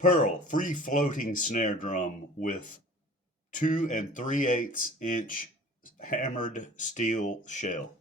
Pearl free floating snare drum with 2 3/8 inch hammered steel shell.